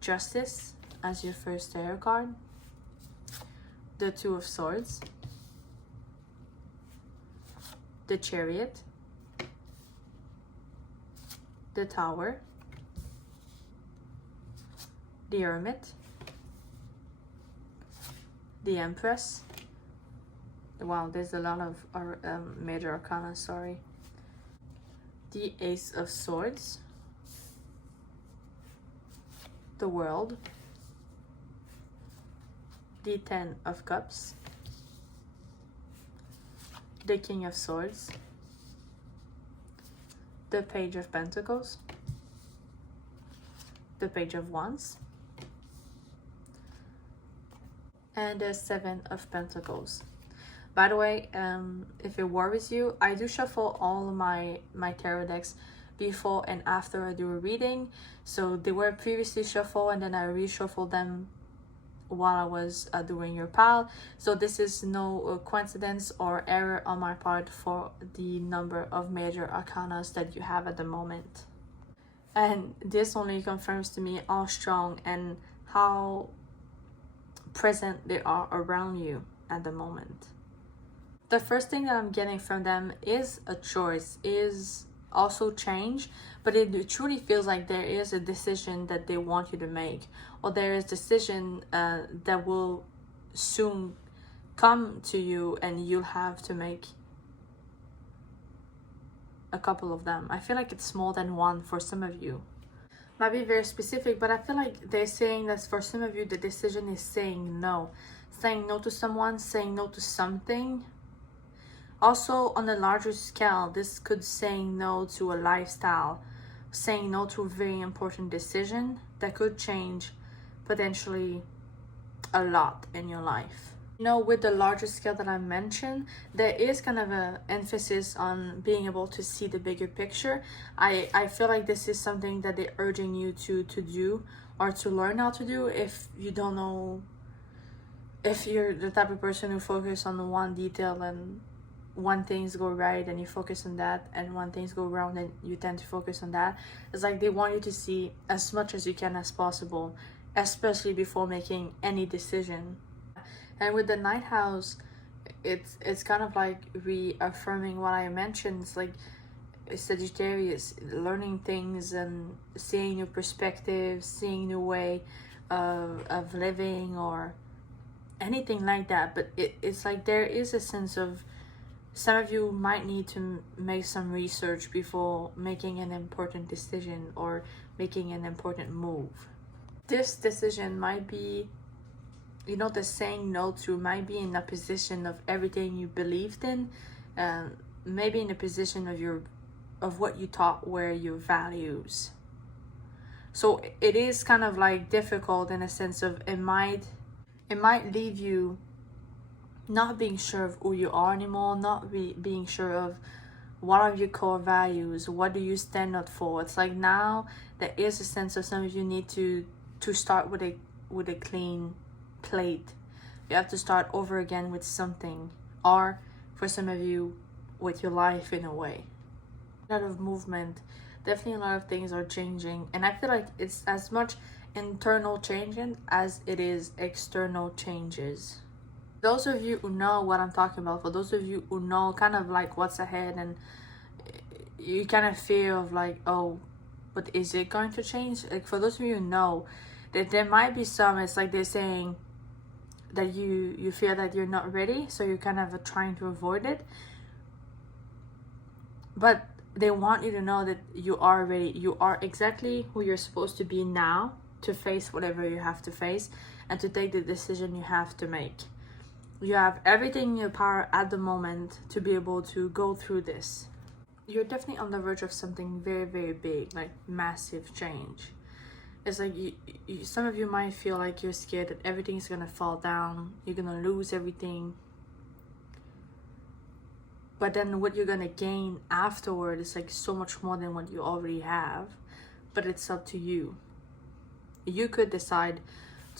Justice as your first tarot card, the 2 of Swords, the Chariot, the Tower, the Hermit, the Empress. Wow, there's a lot of major arcana, sorry. The Ace of Swords, the World, the 10 of Cups, the King of Swords, the Page of Pentacles, the Page of Wands, and the 7 of Pentacles. By the way, if it worries you, I do shuffle all of my tarot decks before and after I do a reading. So they were previously shuffled and then I reshuffled them while I was doing your pile. So this is no coincidence or error on my part for the number of major arcanas that you have at the moment. And this only confirms to me how strong and how present they are around you at the moment. The first thing that I'm getting from them is a choice, is also change, but it truly feels like there is a decision that they want you to make, or there is a decision that will soon come to you and you'll have to make a couple of them. I feel like it's more than one for some of you. Might be very specific, but I feel like they're saying that for some of you the decision is saying no to someone, saying no to something. Also, on a larger scale, this could saying no to a lifestyle, saying no to a very important decision that could change potentially a lot in your life. You know, with the larger scale that I mentioned, there is kind of an emphasis on being able to see the bigger picture. I feel like this is something that they're urging you to do or to learn how to do if you don't know, if you're the type of person who focuses on the one detail and when things go right and you focus on that, and when things go wrong then you tend to focus on that. It's like they want you to see as much as you can as possible, especially before making any decision. And with the Night House, it's kind of like reaffirming what I mentioned. It's like Sagittarius, learning things and seeing new perspectives, seeing new way of living or anything like that. But it's like there is a sense of some of you might need to make some research before making an important decision or making an important move. This decision might be, you know, the saying no to might be in a position of everything you believed in, maybe in a position of what you thought were your values. So it is kind of like difficult in a sense of it might leave you not being sure of who you are anymore, not being sure of what are your core values, what do you stand up for. It's like now there is a sense of some of you need to start with with a clean plate. You have to start over again with something, or for some of you, with your life in a way. A lot of movement, definitely a lot of things are changing, and I feel like it's as much internal changing as it is external changes. Those of you who know what I'm talking about, for those of you who know kind of like what's ahead, and you kind of fear of like, oh, but is it going to change? Like, for those of you who know that there might be some, it's like they're saying that you feel that you're not ready, so you're kind of trying to avoid it, but they want you to know that you are ready. You are exactly who you're supposed to be now, to face whatever you have to face and to take the decision you have to make. You have everything in your power at the moment to be able to go through this. You're definitely on the verge of something very, very big, like massive change. It's like some of you might feel like you're scared that everything's gonna fall down, you're gonna lose everything. But then what you're gonna gain afterward is like so much more than what you already have. But it's up to you. You could decide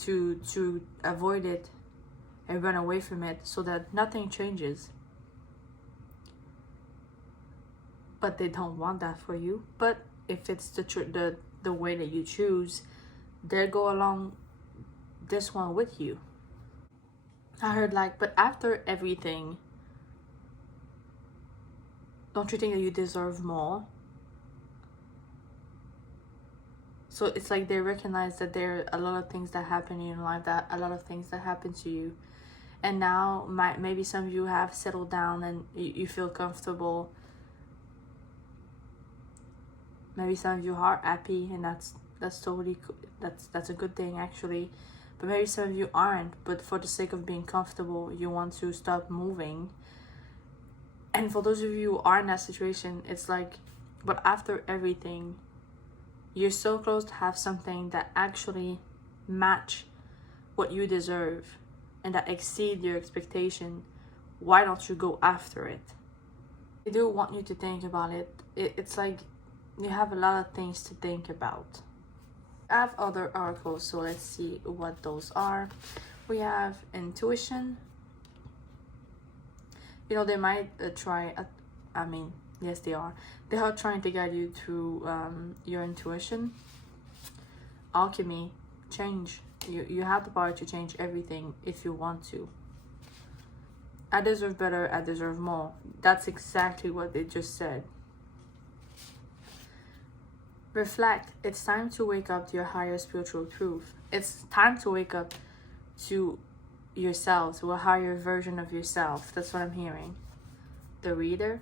to avoid it and run away from it so that nothing changes. But they don't want that for you. But if it's the way that you choose, they'll go along this one with you. I heard like, but after everything, don't you think that you deserve more? So it's like they recognize that there are a lot of things that happen in your life, that a lot of things that happen to you, and now maybe some of you have settled down and you feel comfortable. Maybe some of you are happy, and that's totally that's a good thing actually. But maybe some of you aren't, but for the sake of being comfortable, you want to stop moving. And for those of you who are in that situation, it's like, but after everything, you're so close to have something that actually match what you deserve and that exceed your expectation. Why don't you go after it? I do want you to think about it. It's like you have a lot of things to think about. I have other articles, so let's see what those are. We have intuition. You know, they might try, yes, they are. They are trying to guide you through your intuition. Alchemy, change. You have the power to change everything if you want to. I deserve better, I deserve more. That's exactly what they just said. Reflect. It's time to wake up to your higher spiritual truth. It's time to wake up to yourself, to a higher version of yourself. That's what I'm hearing. The Reader.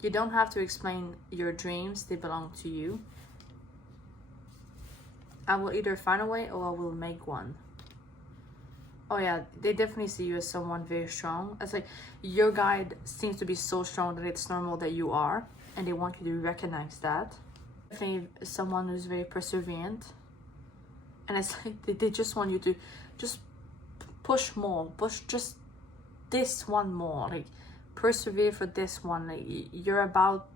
You don't have to explain your dreams, they belong to you. I will either find a way or I will make one. Oh yeah, they definitely see you as someone very strong. It's like your guide seems to be so strong that it's normal that you are, and they want you to recognize that. Definitely someone who's very perseverant, and it's like they just want you to just push more, push just this one more, like persevere for this one. Like you're about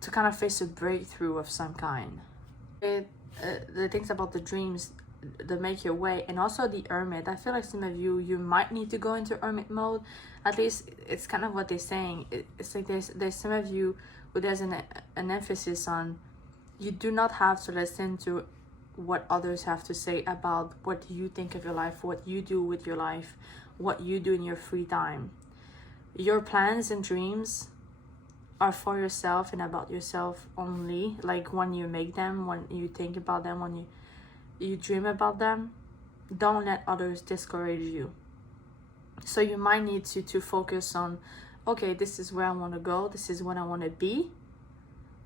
to kind of face a breakthrough of some kind. The things about the dreams, the make your way, and also the hermit. I feel like some of you might need to go into hermit mode. At least it's kind of what they're saying. It's like there's some of you who there's an emphasis on you do not have to listen to what others have to say about what you think of your life, what you do with your life, what you do in your free time. Your plans and dreams are for yourself and about yourself only. Like when you make them, when you think about them, when you dream about them, don't let others discourage you. So you might need to focus on, okay, this is where I want to go, this is what I want to be.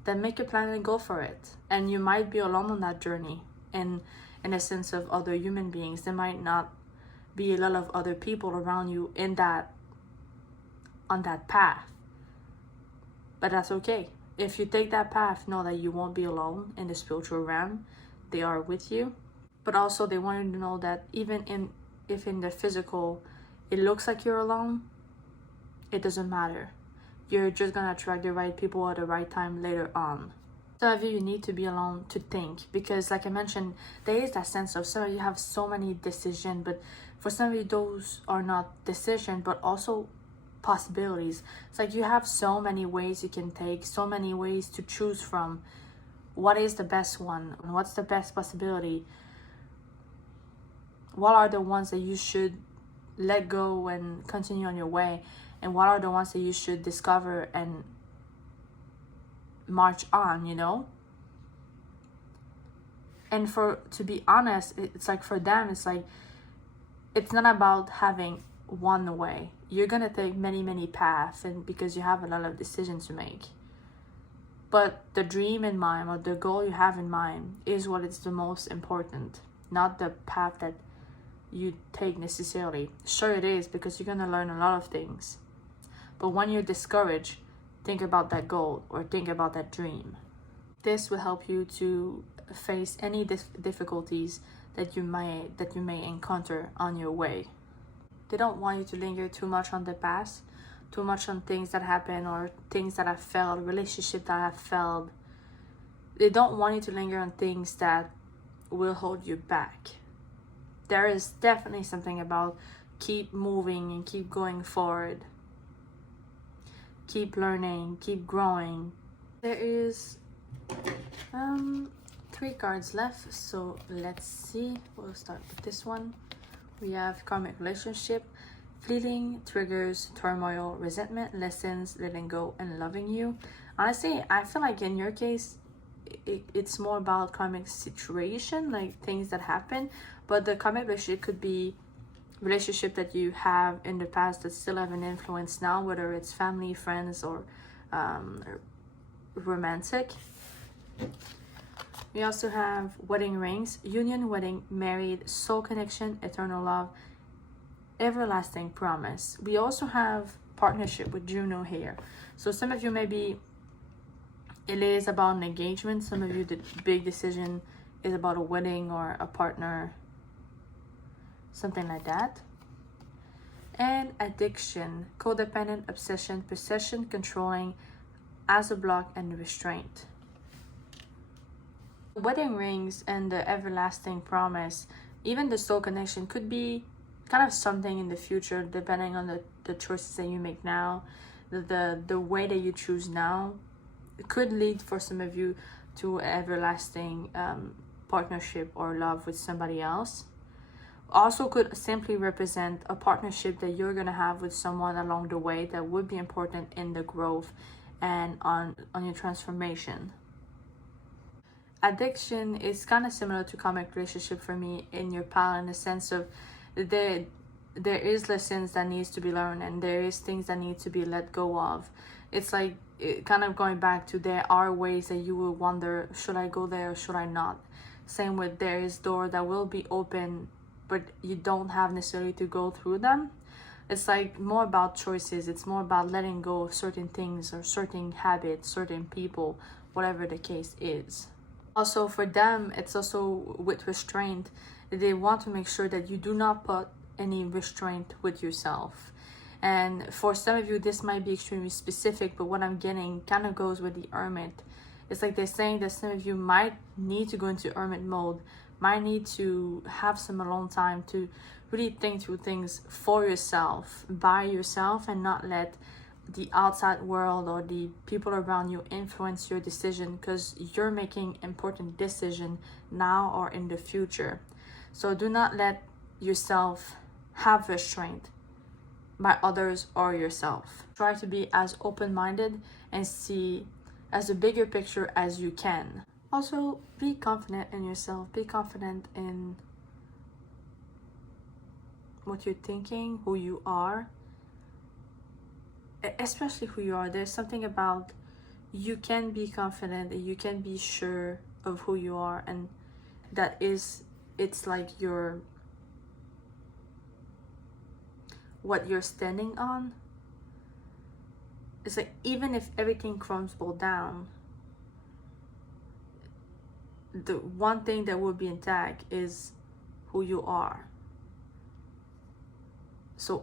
Then make a plan and go for it. And you might be alone on that journey, and in a sense of other human beings. There might not be a lot of other people around you on that path, but that's okay. If you take that path, know that you won't be alone in the spiritual realm. They are with you. But also they want you to know that even if in the physical it looks like you're alone, it doesn't matter. You're just gonna attract the right people at the right time later on. Some of you, you need to be alone to think, because like I mentioned, there is that sense of some of you have so many decisions, but for some of you those are not decisions but also possibilities. It's like you have so many ways you can take, so many ways to choose from. What is the best one? What's the best possibility? What are the ones that you should let go and continue on your way, and what are the ones that you should discover and march on, you know? And to be honest, it's like for them, it's like it's not about having one way. You're gonna take many paths, and because you have a lot of decisions to make, but the dream in mind or the goal you have in mind is what is the most important, not the path that you take necessarily. Sure it is, because you're gonna learn a lot of things, but when you're discouraged, think about that goal or think about that dream. This will help you to face any difficulties that you may encounter on your way. They don't want you to linger too much on the past, too much on things that happened or things that have failed, relationships that have failed. They don't want you to linger on things that will hold you back. There is definitely something about keep moving and keep going forward. Keep learning, keep growing. There is 3 cards left, so let's see. We'll start with this one. We have karmic relationship, fleeting, triggers, turmoil, resentment, lessons, letting go, and loving you. Honestly, I feel like in your case, it's more about karmic situation, like things that happen, but the karmic relationship could be relationship that you have in the past that still have an influence now, whether it's family, friends, or romantic. We also have wedding rings, union, wedding, married, soul connection, eternal love, everlasting promise. We also have partnership with Juno here. So some of you maybe it is about an engagement. Some of you the big decision is about a wedding or a partner, something like that. And addiction, codependent, obsession, possession, controlling, as a block, and restraint. Wedding rings and the everlasting promise, even the soul connection, could be kind of something in the future, depending on the choices that you make now, the way that you choose now. It could lead for some of you to everlasting partnership or love with somebody else. Also could simply represent a partnership that you're gonna have with someone along the way that would be important in the growth and on your transformation. Addiction is kind of similar to karmic relationship for me in your pal, in the sense of there is lessons that needs to be learned and there is things that need to be let go of. It's like kind of going back to there are ways that you will wonder, should I go there or should I not? Same with there is door that will be open, but you don't have necessarily to go through them. It's like more about choices. It's more about letting go of certain things or certain habits, certain people, whatever the case is. Also for them, it's also with restraint. They want to make sure that you do not put any restraint with yourself. And for some of you, this might be extremely specific, but what I'm getting kind of goes with the hermit. It's like they're saying that some of you might need to go into hermit mode, might need to have some alone time to really think through things for yourself, by yourself, and not let the outside world or the people around you influence your decision, because you're making important decision now or in the future. So do not let yourself have restraint by others or yourself. Try to be as open-minded and see as a bigger picture as you can. Also, be confident in yourself. Be confident in what you're thinking, who you are, especially who you are. There's something about you can be confident and you can be sure of who you are, and that is, it's like what you're standing on. It's like even if everything crumbles down, the one thing that will be intact is who you are. So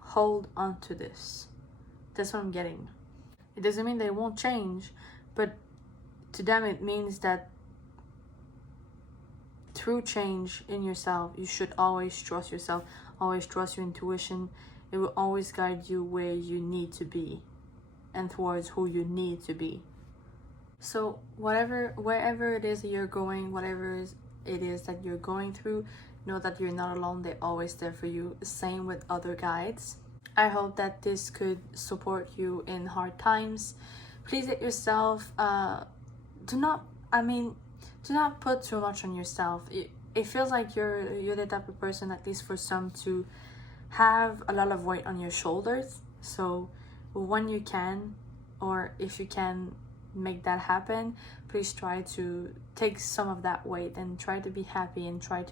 hold on to this. That's what I'm getting. It doesn't mean they won't change, but to them it means that through change in yourself, you should always trust yourself, always trust your intuition. It will always guide you where you need to be and towards who you need to be. So wherever it is that you're going, whatever it is that you're going through, know that you're not alone. They're always there for you. Same with other guides. I hope that this could support you in hard times. Please let yourself do not put too much on yourself. It feels like you're the type of person, at least for some, to have a lot of weight on your shoulders. So when you can, or if you can make that happen, please try to take some of that weight and try to be happy and try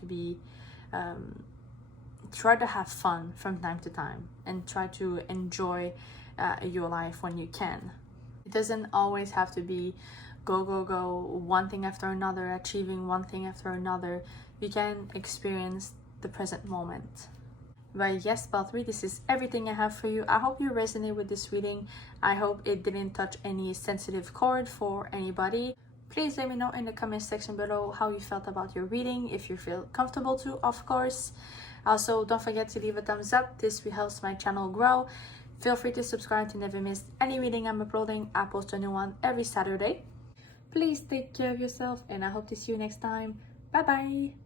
to have fun from time to time, and try to enjoy your life when you can. It doesn't always have to be go, one thing after another, achieving one thing after another. You can experience the present moment. But yes, Part 3, this is everything I have for you. I hope you resonate with this reading. I hope it didn't touch any sensitive chord for anybody. Please let me know in the comment section below how you felt about your reading, if you feel comfortable to, of course. Also, don't forget to leave a thumbs up. This will help my channel grow. Feel free to subscribe to never miss any reading I'm uploading. I post a new one every Saturday. Please take care of yourself, and I hope to see you next time. Bye bye.